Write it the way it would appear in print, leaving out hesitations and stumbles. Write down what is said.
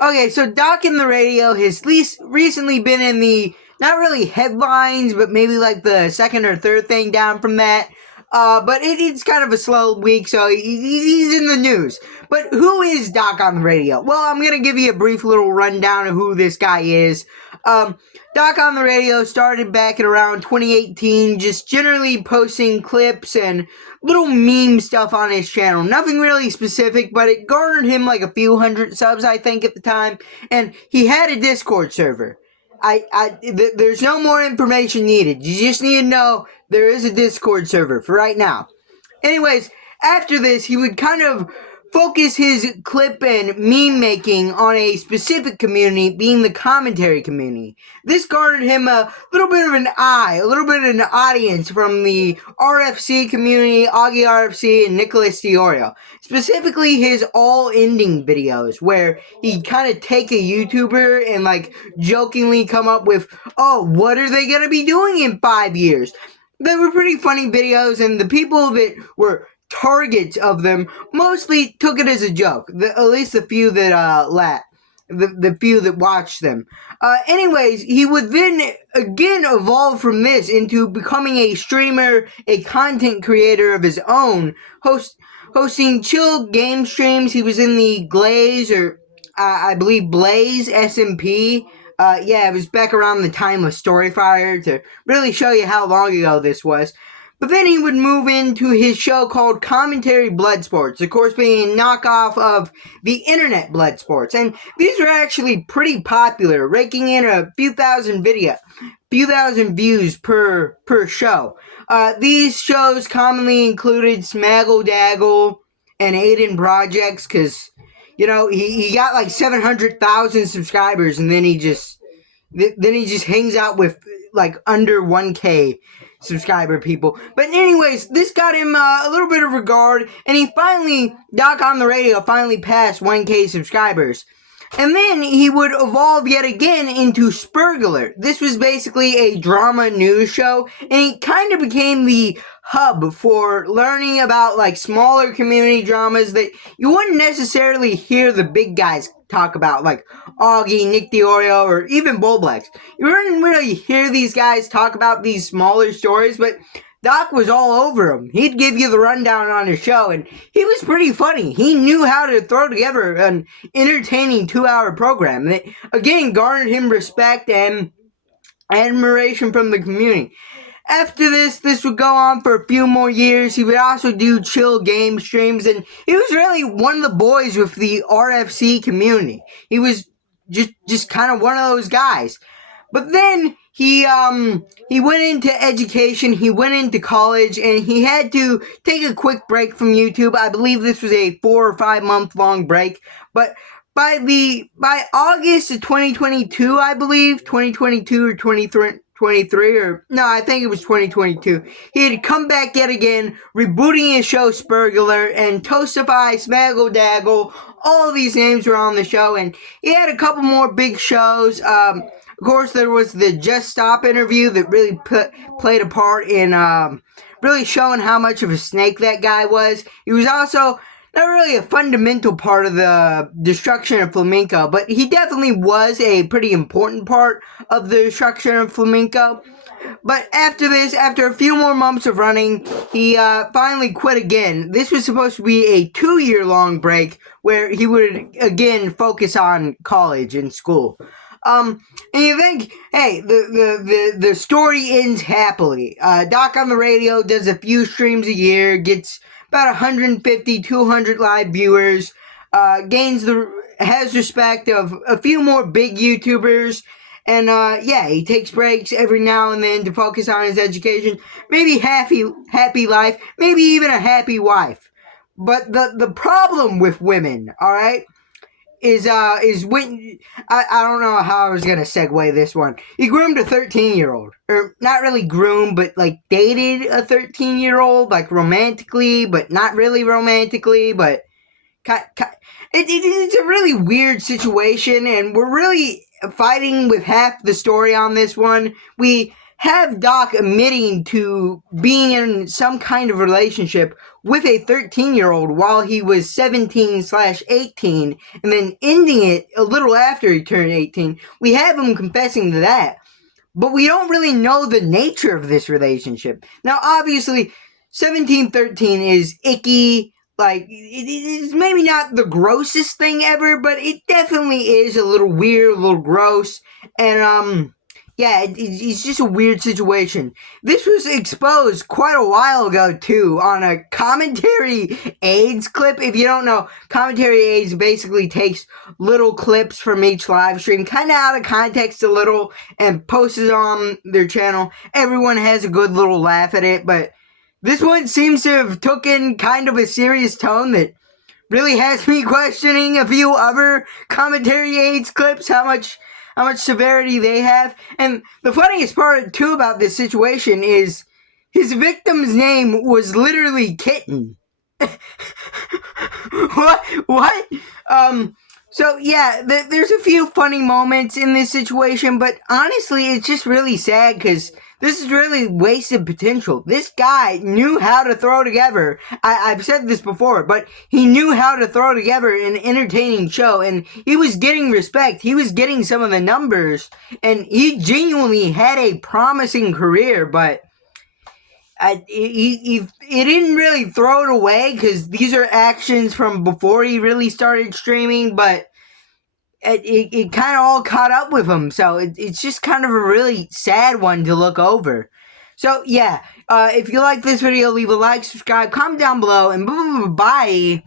Okay, so Doc in the Radio has recently been in the, not really headlines, but maybe like the second or third thing down from that. But it's kind of a slow week, so he's in the news. But who is Doc on the Radio? Well, I'm going to give you a brief little rundown of who this guy is. Doc on the Radio started back in around 2018, just generally posting clips and little meme stuff on his channel. Nothing really specific, but it garnered him like a few hundred subs, I think, at the time. And he had a Discord server. There's no more information needed. You just need to know there is a Discord server for right now. Anyways, after this, he would kind of focus his clip and meme making on a specific community, being the commentary community. This garnered him a little bit of a little bit of an audience from the RFC community, Augie RFC, and Nicholas Diorio. Specifically his all-ending videos, where he'd kind of take a YouTuber and like jokingly come up with, oh, what are they going to be doing in 5 years? They were pretty funny videos, and the people that were targets of them mostly took it as a joke. At least the few that the few that watched them. Anyways, he would then again evolve from this into becoming a streamer, a content creator of his own, hosting chill game streams. He was in the Glaze, or I believe Blaze SMP. It was back around the time of Storyfire, to really show you how long ago this was. But then he would move into his show called Commentary Bloodsports, of course being a knockoff of the internet Bloodsports. And these were actually pretty popular, raking in a few thousand views per show. These shows commonly included Smaggle Daggle and Aiden Projects, because, you know, he got like 700,000 subscribers, and then he just hangs out with like under 1K subscriber people. But anyways, this got him a little bit of regard, and Doc on the Radio finally passed 1K subscribers. And then he would evolve yet again into Spurgler. This was basically a drama news show, and it kind of became the hub for learning about like smaller community dramas that you wouldn't necessarily hear the big guys talk about, like Augie, Nick Diorio, or even Bulblex. You wouldn't really hear these guys talk about these smaller stories, but Doc was all over him. He'd give you the rundown on his show, and he was pretty funny. He knew how to throw together an entertaining 2-hour program that, again, garnered him respect and admiration from the community. After this would go on for a few more years. He would also do chill game streams, and he was really one of the boys with the RFC community. He was just kind of one of those guys. But then he went into education, he went into college, and he had to take a quick break from YouTube. I believe this was a 4 or 5 month long break. But by August of 2022, I believe, 2022 or 2023, or no, I think it was 2022. He had come back yet again, rebooting his show Spurgler, and Toastify, Smaggle Daggle, all of these names were on the show, and he had a couple more big shows. Of course, there was the Just Stop interview that really played a part in really showing how much of a snake that guy was. He was also not really a fundamental part of the destruction of flamenco, but he definitely was a pretty important part of the destruction of flamenco. But after this, after a few more months of running, he finally quit again. This was supposed to be a 2-year-long break where he would again focus on college and school. And you think, hey, the story ends happily. Doc on the Radio does a few streams a year, gets about 150, 200 live viewers, has respect of a few more big YouTubers, and he takes breaks every now and then to focus on his education, maybe happy life, maybe even a happy wife. But the problem with women, alright, is when I don't know how I was gonna segue this one. He groomed a 13-year-old, or not really groomed, but like dated a 13-year-old, like romantically, but not really romantically. But it's a really weird situation, and we're really fighting with half the story on this one. We have Doc admitting to being in some kind of relationship with a 13-year-old while he was 17/18, and then ending it a little after he turned 18. We have him confessing to that. But we don't really know the nature of this relationship. Now, obviously, 17/13 is icky. Like, it's maybe not the grossest thing ever, but it definitely is a little weird, a little gross. And, yeah, it's just a weird situation. This was exposed quite a while ago, too, on a Commentary AIDS clip. If you don't know, Commentary AIDS basically takes little clips from each live stream, kind of out of context a little, and posts it on their channel. Everyone has a good little laugh at it, but this one seems to have taken kind of a serious tone that really has me questioning a few other Commentary AIDS clips, how much severity they have. And the funniest part, too, about this situation is his victim's name was literally Kitten. What? So, yeah, there's a few funny moments in this situation, but honestly, it's just really sad because this is really wasted potential. This guy knew how to throw together, I've said this before, but he knew how to throw together an entertaining show, and he was getting respect. He was getting some of the numbers, and he genuinely had a promising career, but he didn't really throw it away because these are actions from before he really started streaming, but it kind of all caught up with him, so it's just kind of a really sad one to look over. So, yeah, if you like this video, leave a like, subscribe, comment down below, and bye.